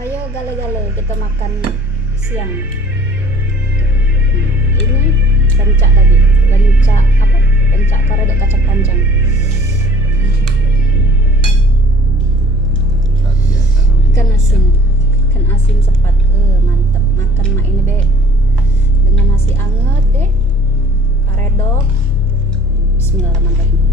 Ayo gale-gale kita makan siang. Ini lencak tadi, lencak apa? Lencak karedok kacang panjang. Ikan asin sepat. Mantep makan mak ini be dengan nasi anget deh. Karedok. Bismillahirrahmanirrahim.